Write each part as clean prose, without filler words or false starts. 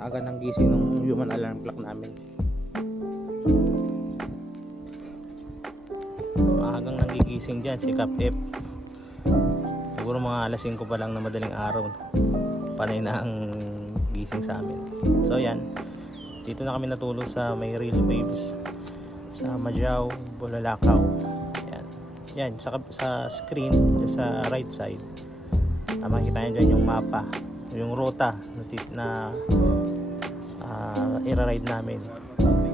aga ng gising ng human alarm clock namin. Maagang nagigising dyan si Cap F. Siguro mga alas 5 pa lang na madaling araw, panay na ang gising sa amin. So yan, dito na kami natulog sa may real waves sa Majao, Bulalakaw. Yan, sa screen sa right side, makikita nyo dyan yung mapa, yung ruta na i-ride namin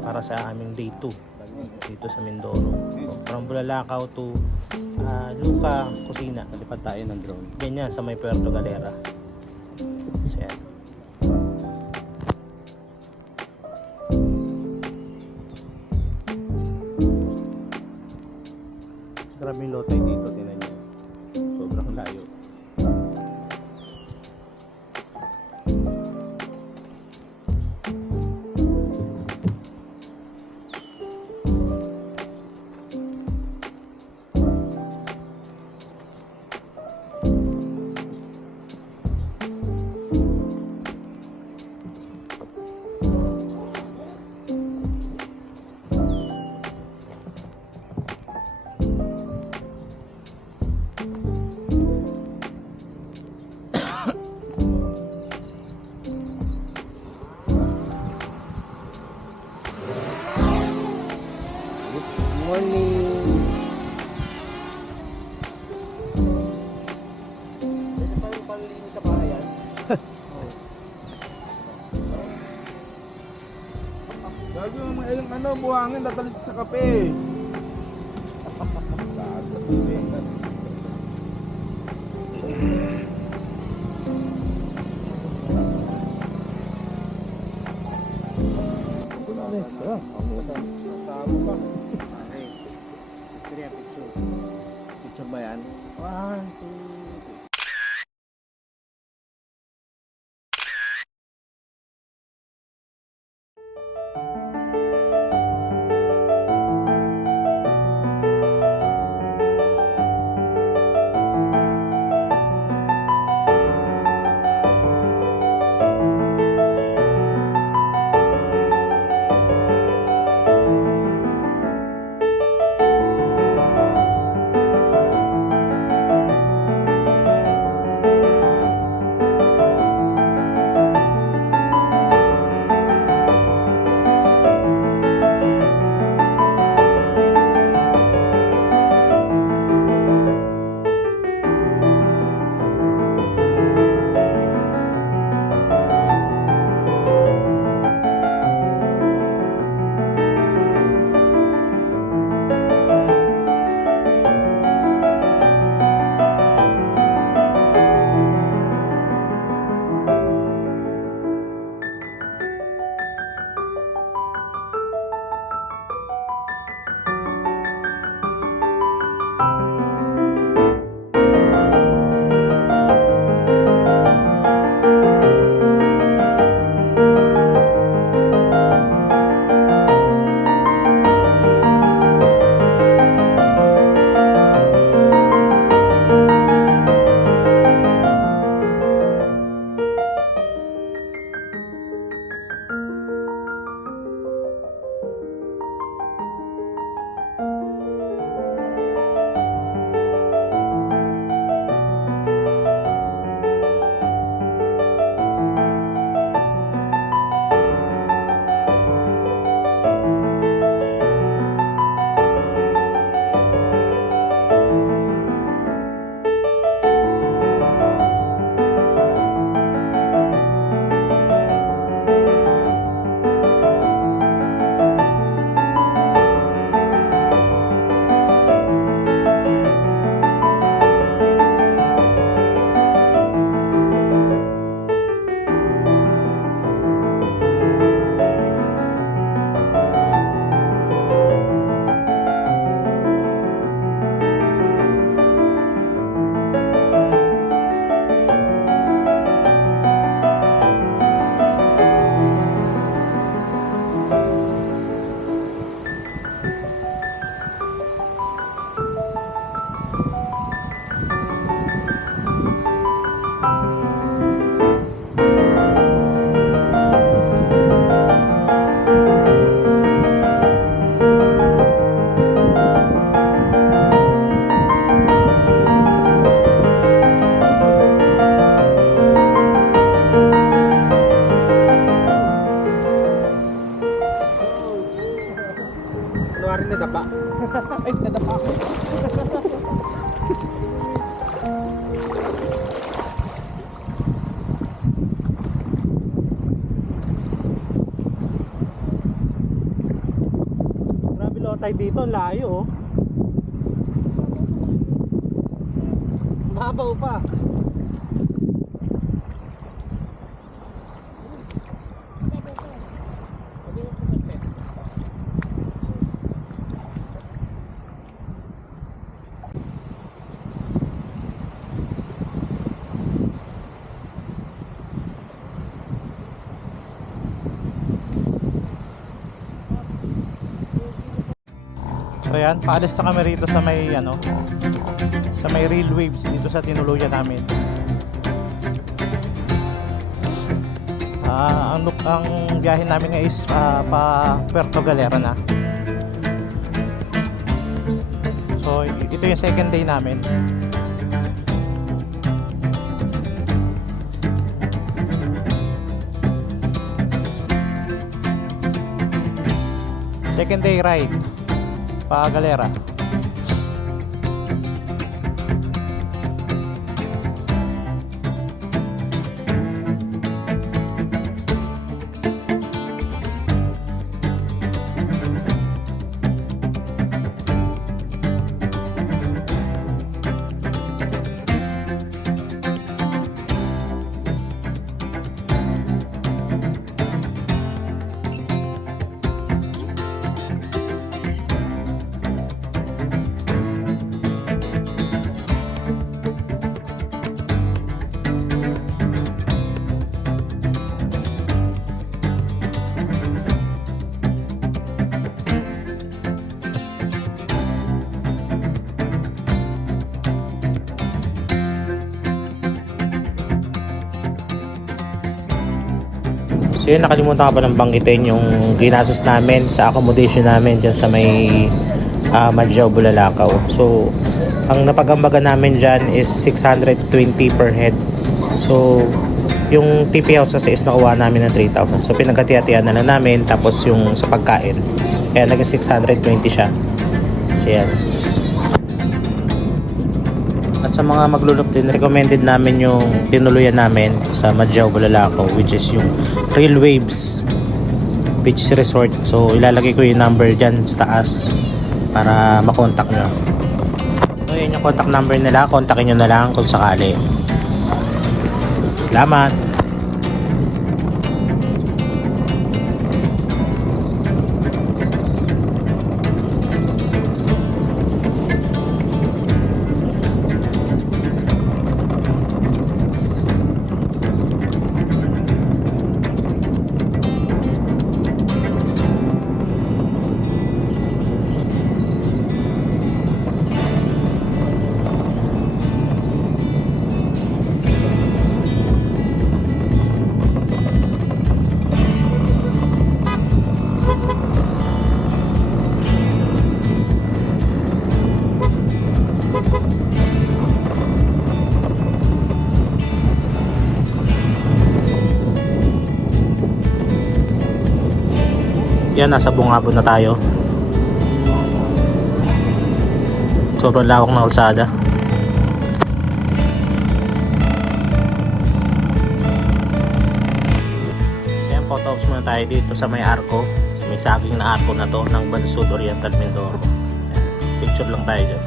para sa aming day 2 dito sa Mindoro. From Bulalakaw to Luca, Kusina. Lipad tayo ng drone. Ganyan sa may Puerto Galera. So yan. Grabing lotay dito, tingnan nyo. Sobrang layo. Morning. Pwede pa rin panlinis sa bahayan. Gago yung mga ilang buhangin dadalit sa kape. Kasama pa. Picture ba yan? 1, 2, sakay dito, ang layo oh. Mabaw pa. So yan, paalis na kami rito sa may ano, sa may rail waves dito sa tinuluyan namin. Ang biyahe namin ngayon is pa Puerto Galera na. So ito yung second day namin. Second day ride pa Galera. So yun, nakalimutan ka pa ng banggitin yung ginastos namin sa accommodation namin dyan sa may Madjao, Bulalakaw. So ang napagambagan namin dyan is 620 per head. So yung TP house kasi is nakuha namin ng 3,000. So pinagkati-hatian na lang namin, tapos yung sa pagkain kaya naging 620 siya. So yan. At sa mga maglulok din, recommended namin yung tinuluyan namin sa Madjao, Bulalakaw, which is yung Real Waves Beach Resort. So ilalagay ko yung number dyan sa taas para makontak nyo. So yun yung contact number nila, kontakin nyo na lang kung sakali. Salamat! Yan, nasa Bungabon na tayo. Sobrang lawak na kalsada. So yan, photo ops muna tayo dito sa may arko. So, may saging na arko na to ng Bansud Oriental Mindoro. Yan, picture lang tayo dyan.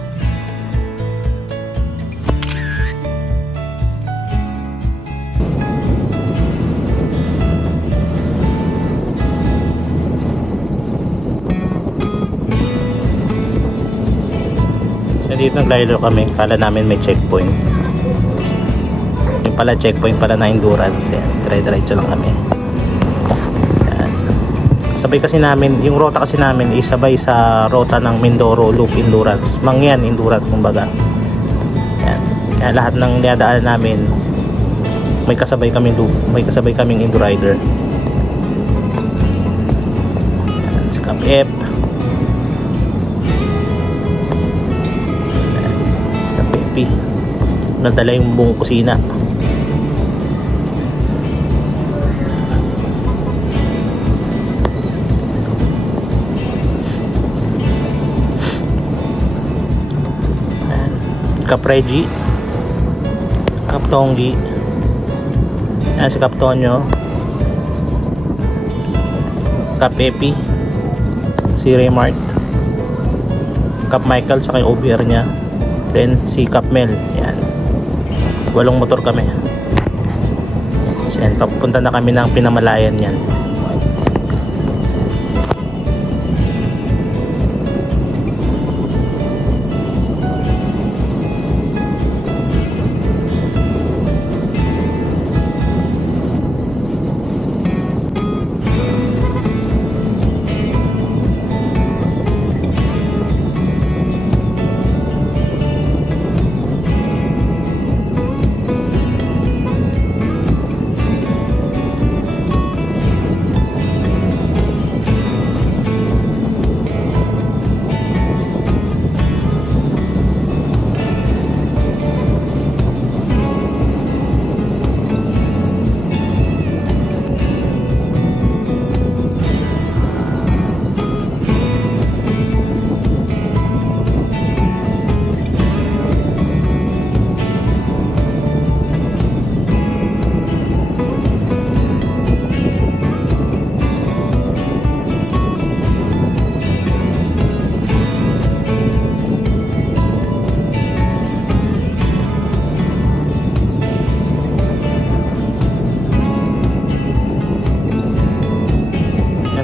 Dito naglaylo kami, kala namin may checkpoint. Yung pala checkpoint pala na endurance. Yan, dire-diretso lang kami. Yan. Sabay kasi namin, yung rota kasi namin isabay sa rota ng Mindoro Loop Endurance. Mangyan Endurance kumbaga. Yan. Kaya lahat ng dinadaanan namin may kasabay kaming loop, may kasabay kaming Endurider. Yan, sa Cap F. Nadala yung buong kusina. Capregi, Kaptongi, yan si Kaptonyo, Kapepi, si Raymart, Cap Michael sa yung OBR niya. Then si Cap Mel. Yan. 8 motor kami. So yan, papunta na kami ng Pinamalayan yan.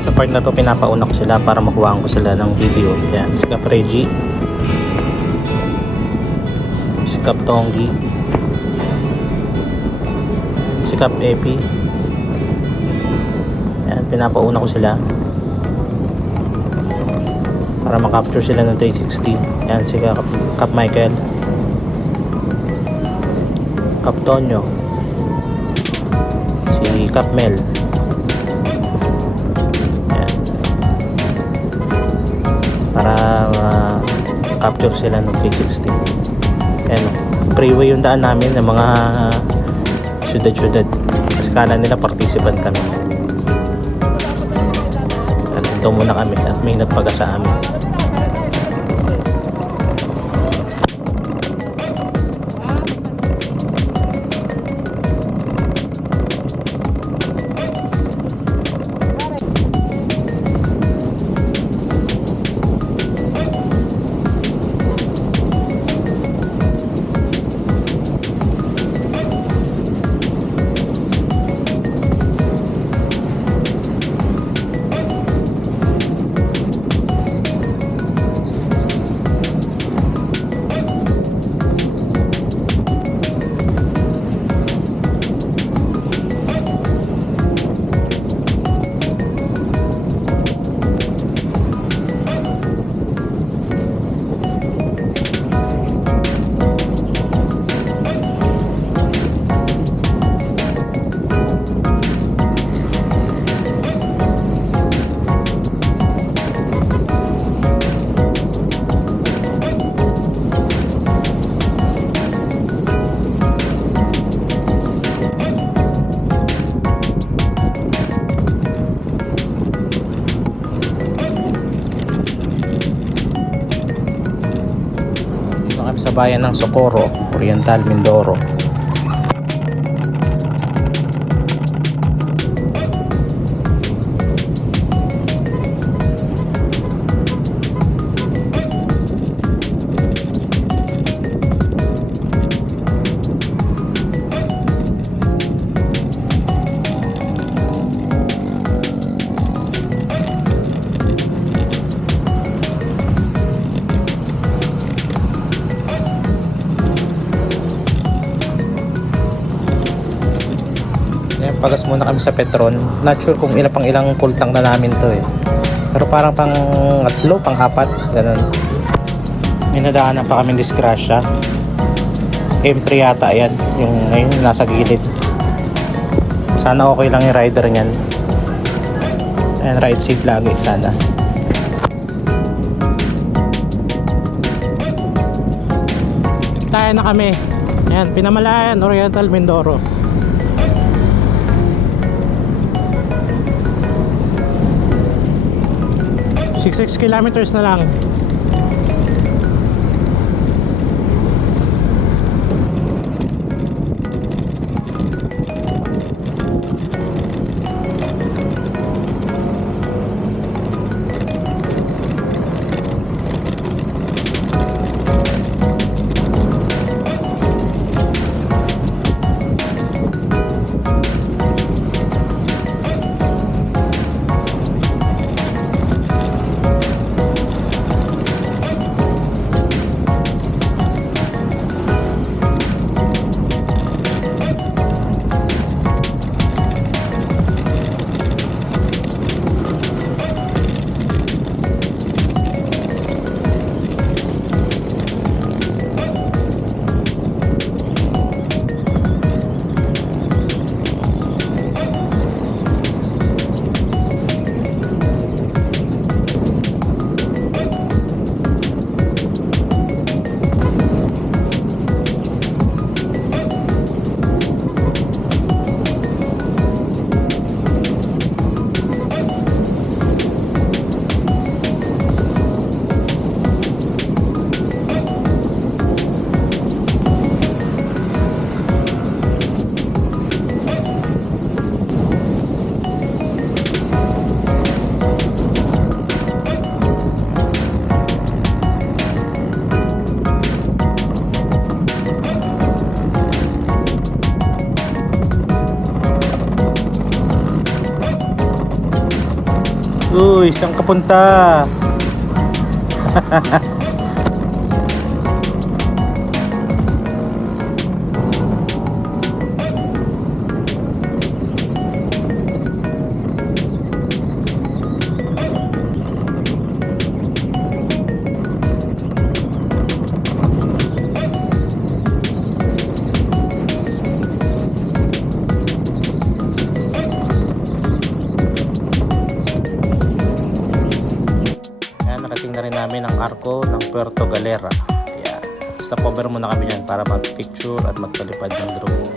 Sa part na to pinapauna ko sila para makuhaan ko sila ng video. Yan, si Cap Reggie, si Cap Tonggi, si Cap Epi. Yan, pinapauna ko sila para makapture sila ng 360. Yan, si Cap Michael, Cap Tonyo, si Cap Mel. Para capture sila ng 360. Ayan, freeway yung daan namin ng mga syudad-syudad. Kasi kala nila participant kami. At ito muna kami at may nagpaga sa amin. Sa bayan ng Socorro, Oriental, Mindoro. Pagas muna kami sa Petron. Not sure kung ilang full tank na namin to eh. Pero parang pang 3, pang 4, ganun. May nadaanan pa kami disgrasya. M3 yata yan. Yung ngayon nasa gilid. Sana okay lang yung rider niyan. And ride safe lagi sana. Tayo na kami. Ayan, Pinamalayan, Oriental, Mindoro. 6 kilometers na lang. Uy, saan ka punta? Ayan, nakating na rin namin ang arko ng Puerto Galera. Ayan. Stop over muna kami yan para mag-picture at magpalipad ng drone.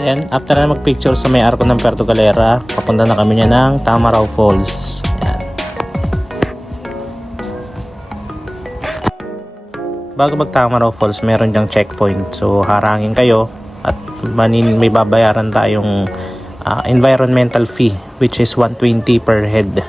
Ayan, after na mag-picture sa may arko ng Puerto Galera, papunta na kami niya ng Tamaraw Falls. Ayan. Bago mag Tamaraw Falls, meron diyang checkpoint. So, harangin kayo at may babayaran tayong environmental fee, which is 120 per head.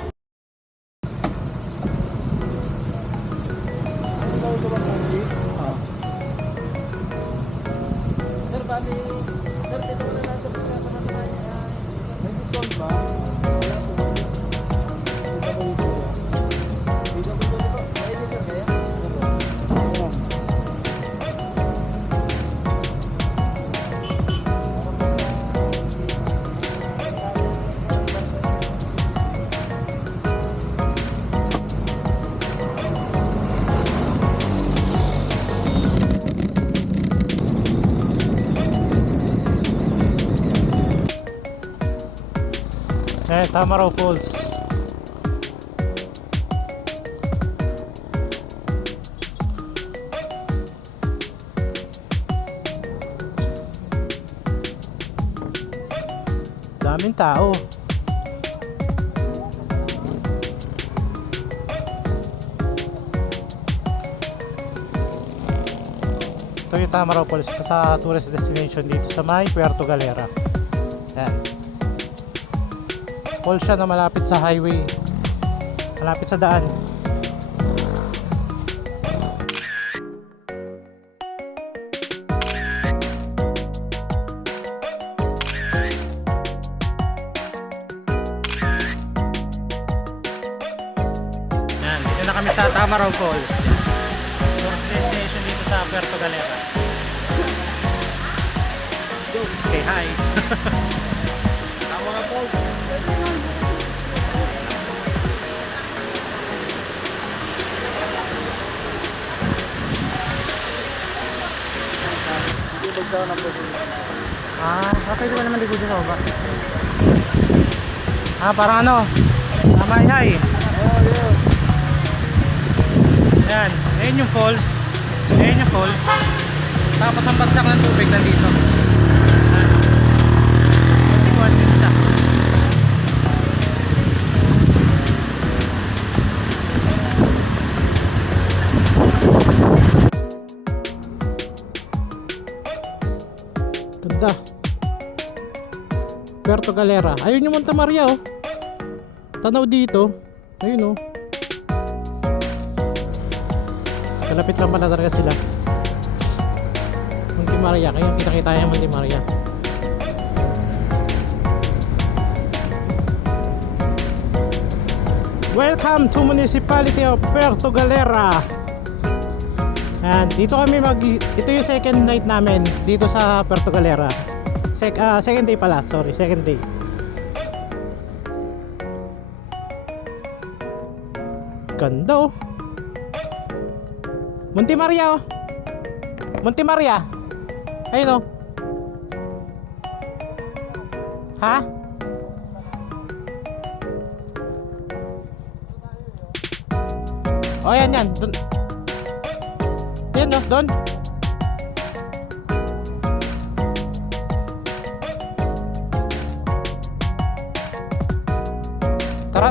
Tamaraw Falls. Daming tao. Ito yung Tamaraw Falls sa tourist destination dito sa may Puerto Galera. Yan. Falls siya na malapit sa highway, malapit sa daan. Yan, dito na kami sa Tamaraw Falls, tourist destination dito sa Puerto Galera. Okay, hi. Tamaraw Falls. Pwede ba naman ligo din ako ba? Parang ano? Hi. Yan, ayan yung falls. Ayan yung falls. Tapos ang bagsak ng tubig nandito. Ano? Ikuan din siya. Ganda. Puerto Galera. Ayun yung Monte Maria, oh. Tanaw dito. Ayun, oh. Kalapit lang pala talaga sila. Monte Maria. Kaya kita-kita yung Monte Maria. Welcome to Municipality of Puerto Galera. And dito kami ito yung second night namin dito sa Puerto Galera. Second day pala, sorry, second day. Ganda, oh. Monte Maria, oh. Monte Maria. Ayun, oh. Ha? Oh, yan. Dun. Yan, no? Doon.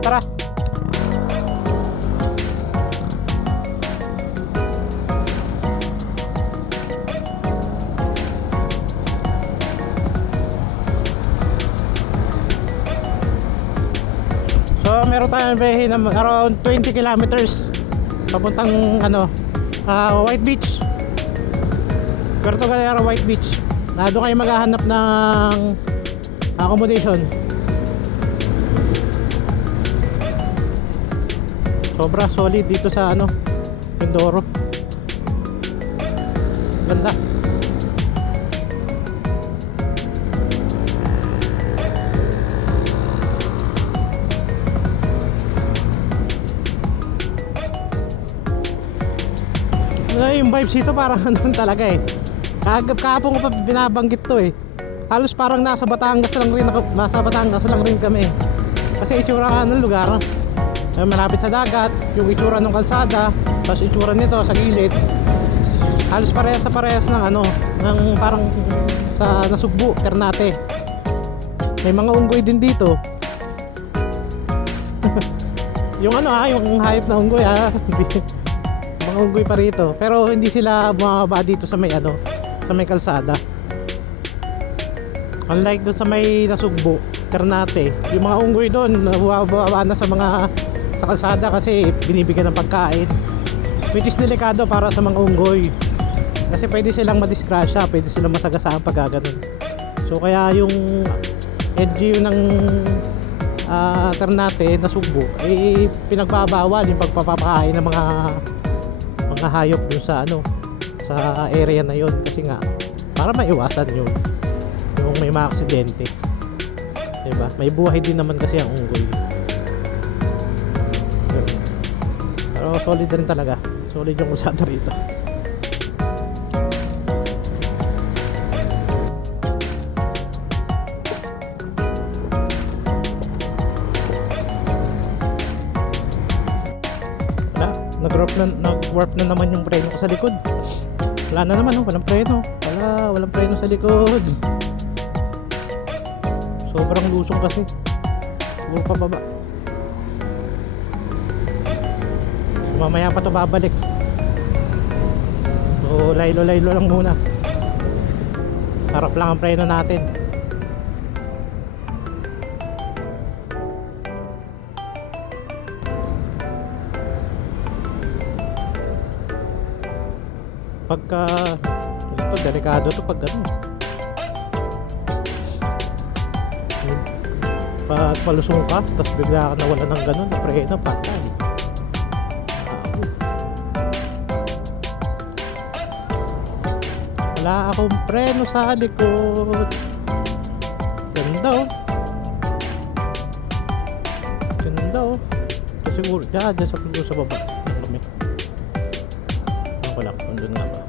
Tara. meron tayong biyahe na around 20 kilometers papuntang White Beach, Puerto Galera, White Beach. Doon kayo maghahanap ng accommodation. Sobra solid dito sa Mindoro. Ganda. Yung vibes dito parang ano talaga eh. Kahapon ko pa binabanggit to eh. Halos parang nasa Batangas lang rin kami. Kasi itsura nga ng lugar, malapit sa dagat, yung itsura ng kalsada, tapos itsura nito sa gilid. Halos parehas ng parang sa Nasugbu, Ternate. May mga unggoy din dito. yung yung hayop na unggoy mga unggoy pa rito, pero hindi sila bumababa dito sa may sa may kalsada. Unlike doon sa may Nasugbu, Ternate, yung mga unggoy doon bumababa na sa kalsada kasi binibigyan ng pagkain, which is delikado para sa mga unggoy kasi pwede silang madisgrasya, pwede silang masagasaan pag gano'n. So kaya yung LGU ng Ternate, Nasugbu ay pinagbabawal yung pagpapakain ng mga hayop dun sa sa area na yon, kasi nga para maiwasan yung may mga aksidente, diba? May buhay din naman kasi ang unggoy. Pero solid rin talaga, solid yung usada rito. Nag-warp na naman yung preno ko sa likod. Wala na naman, walang preno. Walang preno sa likod. Sobrang lusong kasi. Siguro pababa. Mamaya pa to babalik. So laylo lang muna. Harap lang ang preno natin. Pagka ito, delikado to pag pag palusong ka tapos bigla ka nawala ng ganun na preno, patay. Wala akong preno sa likod. Ganda ito siguro dyan sa baba wala, nandun nga ba.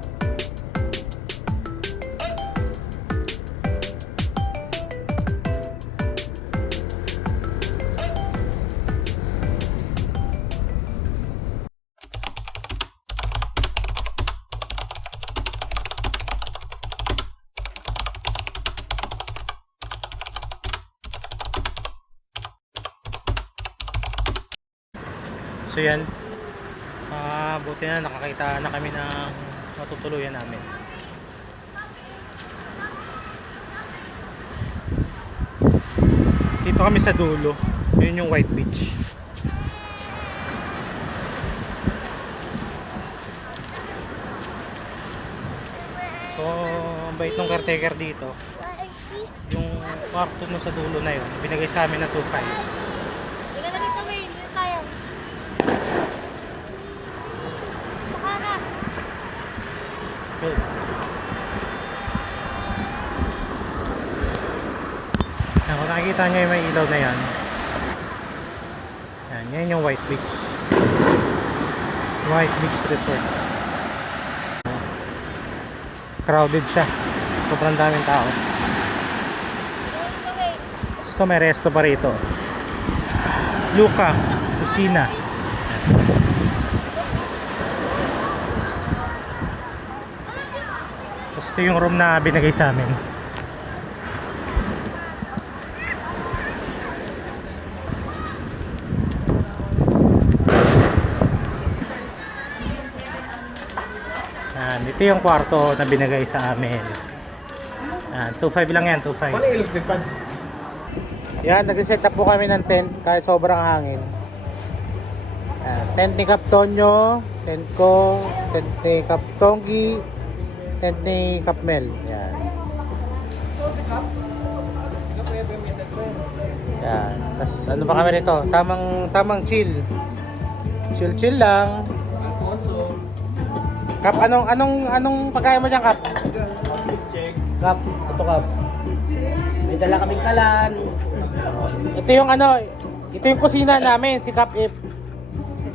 So yan, buti na nakakita na kami ng matutuluyan namin. Dito kami sa dulo, yun yung White Beach. So ang bait ng caretaker dito, yung kwarto na sa dulo na yun binigay sa amin na 2.5. Kung nakikita nyo yung may ilaw na yan, yan yung White Beach Resort. Crowded siya, sobrang daming tao. Gusto may resto pa rito, Luca Kusina. Ito yung room na binigay sa amin. Ito yung kwarto na binigay sa amin. 2.5 lang yan, 2.5. Ano yung electric fan? Yan, nag-set up po kami ng tent kahit sobrang hangin. Tent ni Kap Tonyo, tent ko, tent ni Kap Tonggi, tent ni Kap Mel. Yan. Yan. Tapos ano pa kami rito? Tamang chill. Chill lang. Kap, anong pagkain mo diyan, Kap? Check. Kap, ito Kap. May dala kaming kalan. Ito yung kusina namin, si Kap Ip.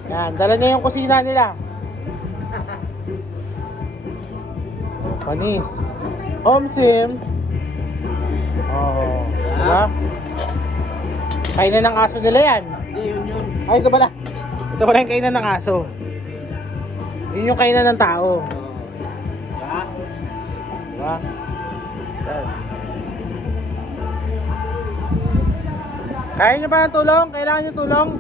Yan, dala niya yung kusina nila. Panis. Home sim. Oh, diba? Kainan ng aso nila yan. Hindi, yun. Ay, ito pala. Ito pala yung kainan ng aso. Yun yung kainan ng tao. Diba? Yan. Kaya nyo ba ng tulong? Kailangan nyo tulong?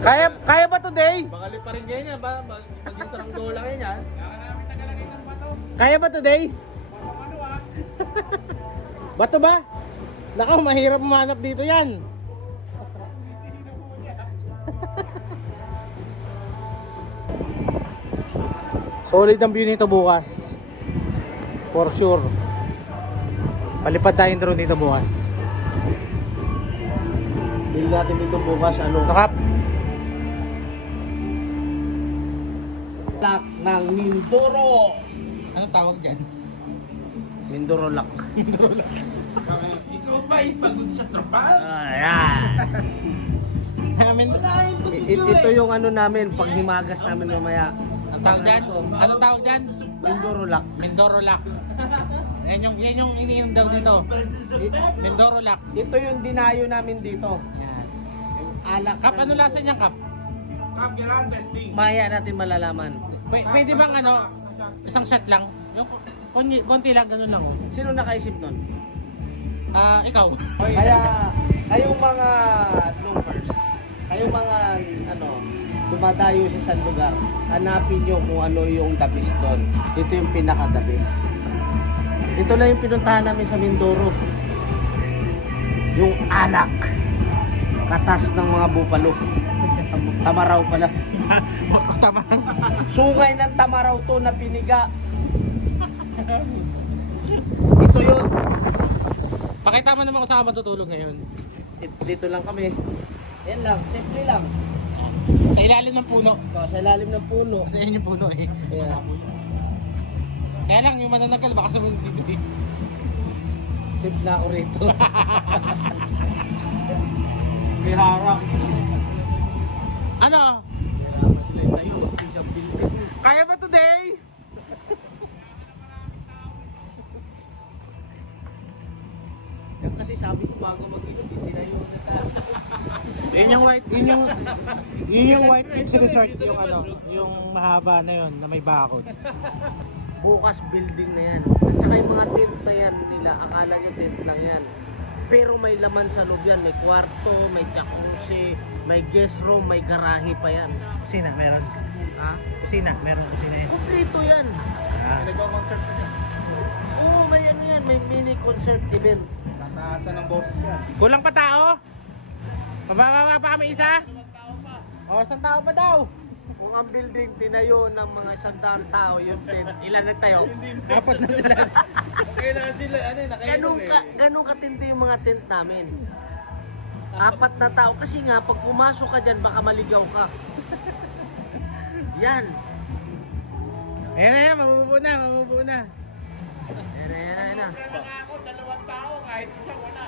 Kaya ba today? Bakali pa rin ganyan ba? Maging sarang dola kayo yan. Kaya ba today? Bato ba? Nakaw, mahirap mahanap dito yan. Solid ang view nito bukas. For sure. Palipad tayong drone dito bukas. Bili natin dito bukas Nakap. Lock ng Mindoro. Anong tawag dyan? Mindoro lock. Ikaw ba'y pagod sa tropa? Ayan. Ito Ito yung ano namin, pag himagas namin mamaya. Anong tawag dyan? Anong tawag dyan? Mindoro lock. Mindoro Lock. Yan yung iniinom daw dito. Mindoro Lock. Ito yung dinayo namin dito. Yan. Yung alak. Kap, ano lasa niya, Kap? Kap, kailangan testing. Maya natin malalaman. Pwede bang isang shot lang? Yung konti lang, ganun lang. Sino nakaisip nun? Ikaw. Kaya kayong mga loopers, kayong mga dumadayo sa isang lugar, hanapin nyo kung ano yung the best doon. Ito yung pinaka the best. Ito lang yung pinuntahan namin sa Mindoro. Yung alak. Katas ng mga bupalo. Tamaraw pala. Tama. Sungay ng tamaraw to na piniga. Ito yun. Pakita mo naman kung saan ka matutulog ngayon. Dito lang kami. Yan lang, simple lang. Sa ilalim ng puno. Sa ilalim ng puno. Kasi yun yung puno eh. Yeah. Kaya lang, yung mananagal baka sumunod dito eh. Sip na ako rito. May harap. Ano? Kaya ba today? Yan kasi sabi ko bago mag-isip, hindi na yun sa Yun yung White Beach Resort, yung mahaba na yun, na may bakod. bukas building na yan. At saka yung mga tent na yan nila, akala nyo tent lang yan. Pero may laman sa loob yan, may kwarto, may jacuzzi, may guest room, may garahe pa yan. Kusina, meron. Ha? Kusina, meron kusina yun. Kumplito yan. Nagko-concert pa dyan. Oo, may ano yan, may mini concert event. Tataasan ng boses yan. Kulang pa tao? Pababa pa kami isa? O, isang tao pa daw. Kung ang building tinayo ng mga 100 tao, yung tent, ilan na tayo? Apat na sila. Kailangan sila, nakainom Ganun katindi yung mga tent namin. 4 na tao. Kasi nga, pag pumasok ka dyan, baka maligaw ka. Yan. Ayan, mabubuo na. Ayan na. Ako, 2 tao, kahit isa wala.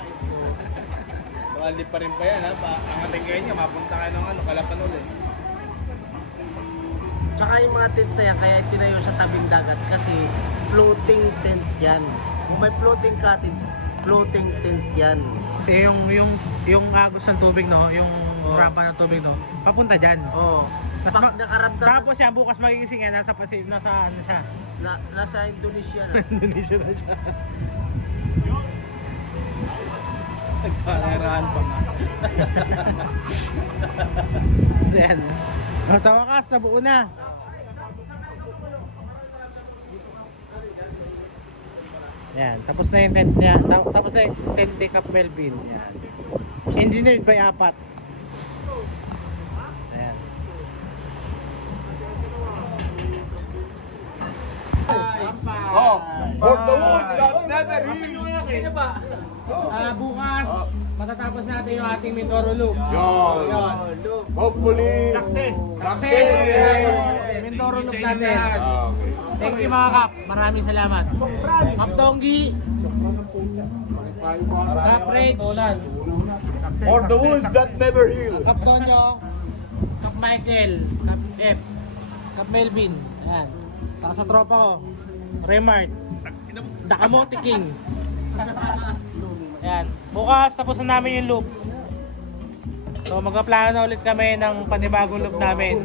Bali pa rin pa yan, ha? Angating kayo niya, mapunta ka ng Kalapan ulit. Tsaka yung mga tent na yan, kaya tinayo sa tabing dagat kasi floating tent yan. Kung may floating cottage, floating tent yan. Kasi yung agos ng tubig, no? Yung rampa ng tubig, no? Papunta dyan. Oo. Pag nakaramdam Tapos yan, bukas magigising yan, nasa ano siya? nasa Indonesia na. Indonesia na siya. Nagpanirahan pa nga. Yan. Sa wakas, nabuo na. Yan, tapos na yung tent niya. Tapos na yung tent ni Cap Melvin. Yan. Engineered by Apat. Ayan. Oh, for the wood that never heals. Bukas, matatapos natin yung ating Mindoro Loop. Yun. Hopefully, Success! Success! Mindoro Loop natin. Okay. Thank you mga Kap. Maraming salamat. Kap Donggi. Kap Rage. For the wounds that never heal. Kap Tonyo. Kap Michael. Kap F. Kap Melvin. Ayan. Saka sa tropa ko. Remart. Dakamote King. Ayan. Bukas tapos na namin yung loop. So magpaplano na ulit kami ng panibagong loop namin.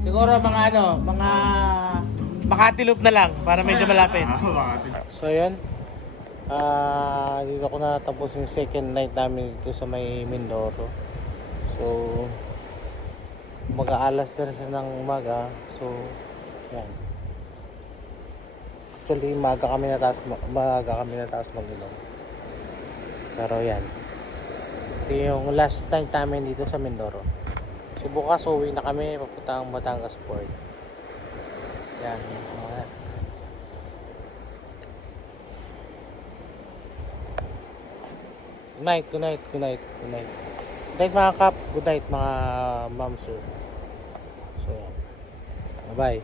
Siguro mga mga Makati loop na lang para medyo malapit. So yun. Dito ko na tapos yung second night namin dito sa may Mindoro. So mag-aalas na ng umaga. So yan. Actually maaga kami nataas mag-inom. Pero yan. Ito yung last night namin dito sa Mindoro. So bukas uwi na kami papuntang Batangas Port. Yan. Good night. Good night mga Kap. Good night mga ma'am sir. So yan. Bye bye.